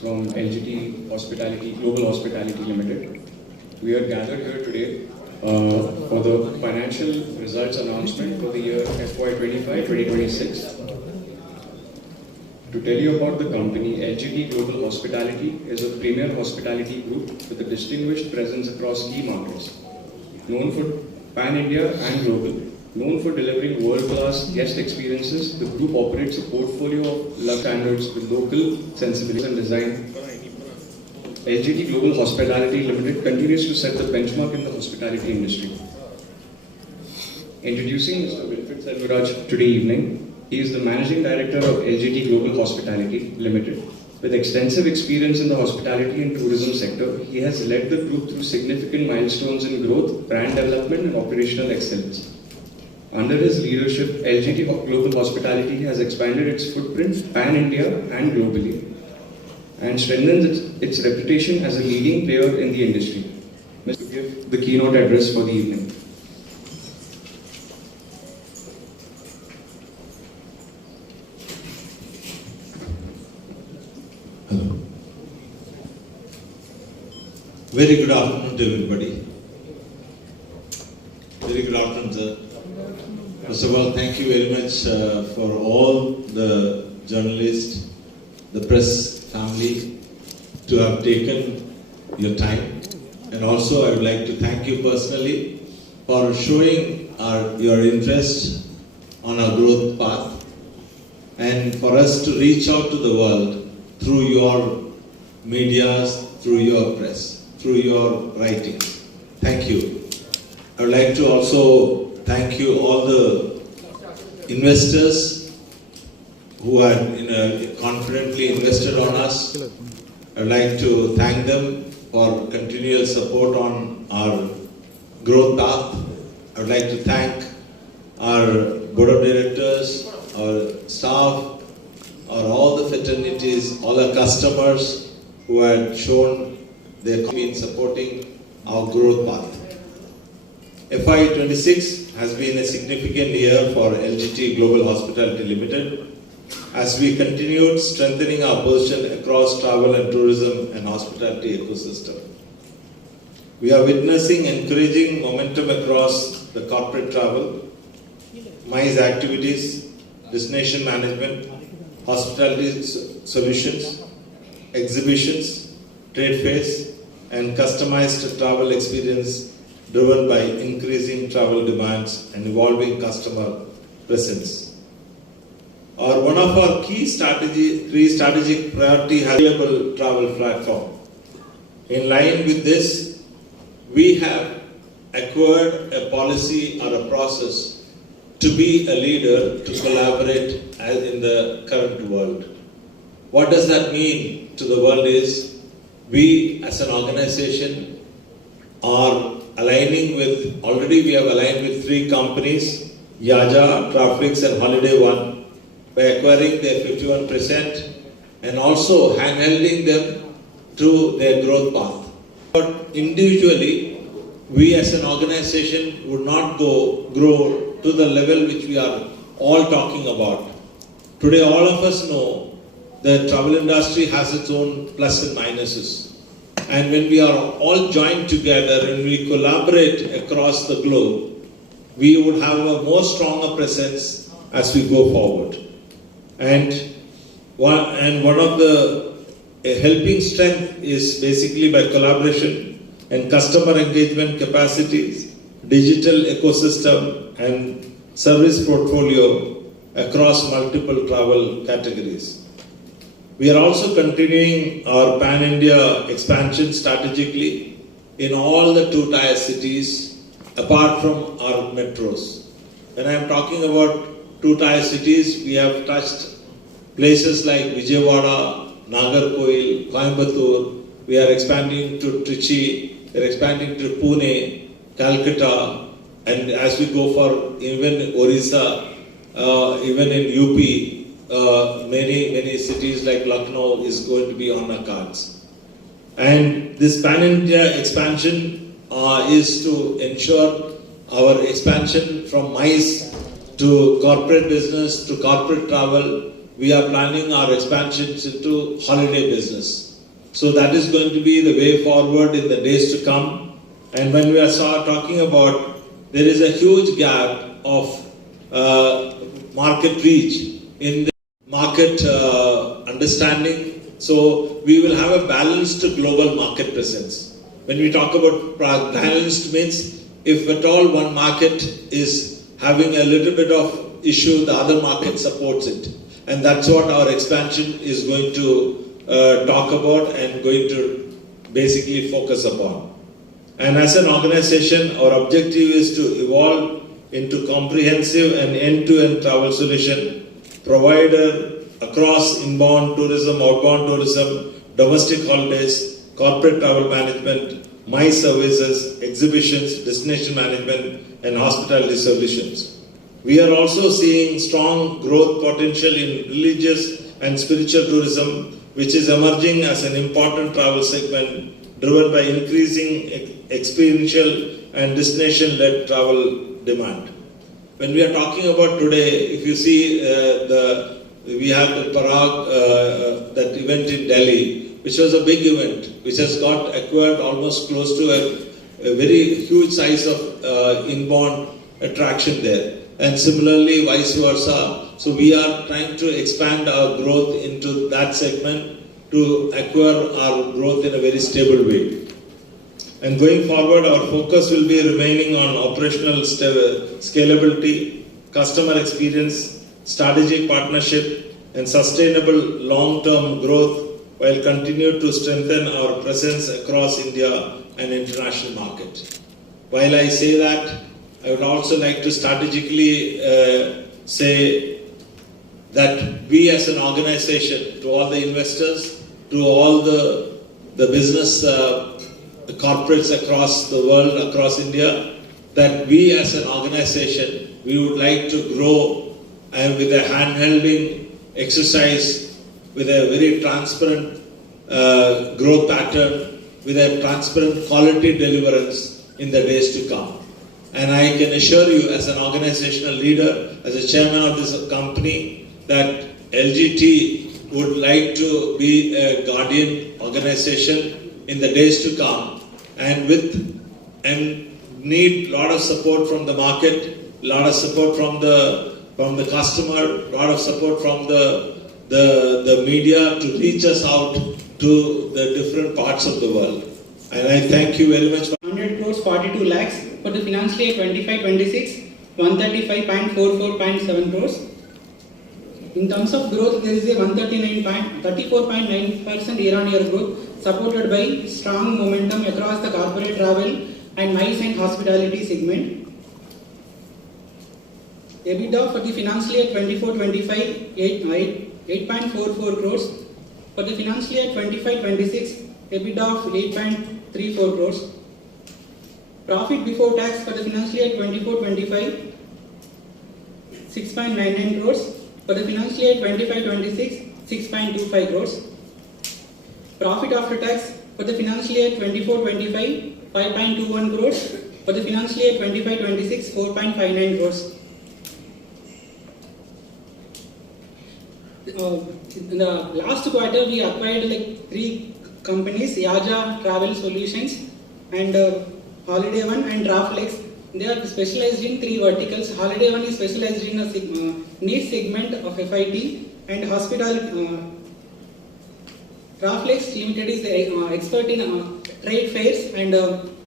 from LGT Hospitality, Global Hospitality Limited. We are gathered here today for the financial results announcement for the year FY25-2026. To tell you about the company, LGT Global Hospitality is a premier hospitality group with a distinguished presence across key markets, known for pan-India and global. Known for delivering world-class guest experiences, the group operates a portfolio of love standards with local sensibilities and design. LGT Global Hospitality Limited continues to set the benchmark in the hospitality industry. Introducing Mr. Wilfred Selvaraj today evening, he is the Managing Director of LGT Global Hospitality Limited. With extensive experience in the hospitality and tourism sector, he has led the group through significant milestones in growth, brand development and operational excellence. Under his leadership, LGT Global Hospitality has expanded its footprint pan-India and globally and strengthens its reputation as a leading player in the industry. Mr. give the keynote address for the evening. Hello. Very good afternoon to everybody. Very good afternoon, sir. First of all, thank you very much for all the journalists, the press family to have taken your time. And also I would like to thank you personally for showing your interest on our growth path and for us to reach out to the world through your medias, through your press, through your writings. Thank you. I would like to also thank you all the investors who are confidently invested on us. I would like to thank them for continual support on our growth path. I would like to thank our board of directors, our staff, all the fraternities, all our customers who had shown their commitment in supporting our growth path. FY26 has been a significant year for LGT Global Hospitality Limited as we continued strengthening our position across travel and tourism and hospitality ecosystem. We are witnessing encouraging momentum across the corporate travel, MICE activities, destination management, hospitality solutions, exhibitions, trade fairs, and customized travel experience driven by increasing travel demands and evolving customer presence. One of our three strategic priority has available travel platform. In line with this, we have acquired a policy or a process to be a leader to collaborate as in the current world. What does that mean to the world is we as an organization are aligning with, already we have aligned with 3 companies, Yaja, Trafix and Holiday One, by acquiring their 51% and also handholding them through their growth path. But individually, we as an organization would not grow to the level which we are all talking about. Today, all of us know the travel industry has its own plus and minuses. And when we are all joined together and we collaborate across the globe, we would have a more stronger presence as we go forward. And one of the helping strength is basically by collaboration and customer engagement capacities, digital ecosystem and service portfolio across multiple travel categories. We are also continuing our pan-India expansion strategically in all the 2-tier cities apart from our metros. When I am talking about 2-tier cities, we have touched places like Vijayawada, Nagarkoil, Coimbatore. We are expanding to Trichy, we are expanding to Pune, Calcutta, and as we go for even Orissa, even in UP, many cities like Lucknow is going to be on our cards. And this pan-India expansion is to ensure our expansion from MICE to corporate business to corporate travel. We are planning our expansions into holiday business. So that is going to be the way forward in the days to come. And when we are talking about, there is a huge gap of market reach in the market understanding. So we will have a balanced global market presence. When we talk about balanced means, if at all one market is having a little bit of issue, the other market supports it. And that's what our expansion is going to talk about and going to basically focus upon. And as an organization, our objective is to evolve into comprehensive and end-to-end travel solution provider across inbound tourism, outbound tourism, domestic holidays, corporate travel management, My Services, exhibitions, destination management, and hospitality solutions. We are also seeing strong growth potential in religious and spiritual tourism, which is emerging as an important travel segment driven by increasing experiential and destination-led travel demand. When we are talking about today, if you see we have the Parag, that event in Delhi, which was a big event, which has got acquired almost close to a very huge size of inbound attraction there. And similarly, vice versa. So we are trying to expand our growth into that segment to acquire our growth in a very stable way. And going forward, our focus will be remaining on operational scalability, customer experience, strategic partnership, and sustainable long-term growth while continue to strengthen our presence across India and international market. While I say that, I would also like to strategically say that we as an organization, to all the investors, to all the business corporates across the world, across India, that we as an organization, we would like to grow and with a hand-holding exercise, with a very transparent growth pattern, with a transparent quality deliverance in the days to come. And I can assure you as an organizational leader, as a chairman of this company, that LGT would like to be a guardian organization in the days to come, and need a lot of support from the market, a lot of support from the customer, a lot of support from the media to reach us out to the different parts of the world. And I thank you very much. 100 crores 42 lakhs for the financial year 25-26, 135.44.7 crores. In terms of growth, there is a 34.9% year-on-year growth, supported by strong momentum across the corporate travel and MICE and hospitality segment. EBITDA for the financial year 24-25, 8.44 crores. For the financial year 25-26, EBITDA of 8.34 crores. Profit before tax for the financial year 24-25, 6.99 crores. For the financial year 25-26, 6.25 crores. Profit after tax for the financial year 24-25, 5.21 crores. For the financial year 25-26, 4.59 crores. In the last quarter, we acquired like 3 companies: Yaja Travel Solutions and Holiday One and Draftlex. They are specialized in 3 verticals. Holiday One is specialized in a niche segment of FIT, and hospitality. Draftlex Limited is expert in trade fairs and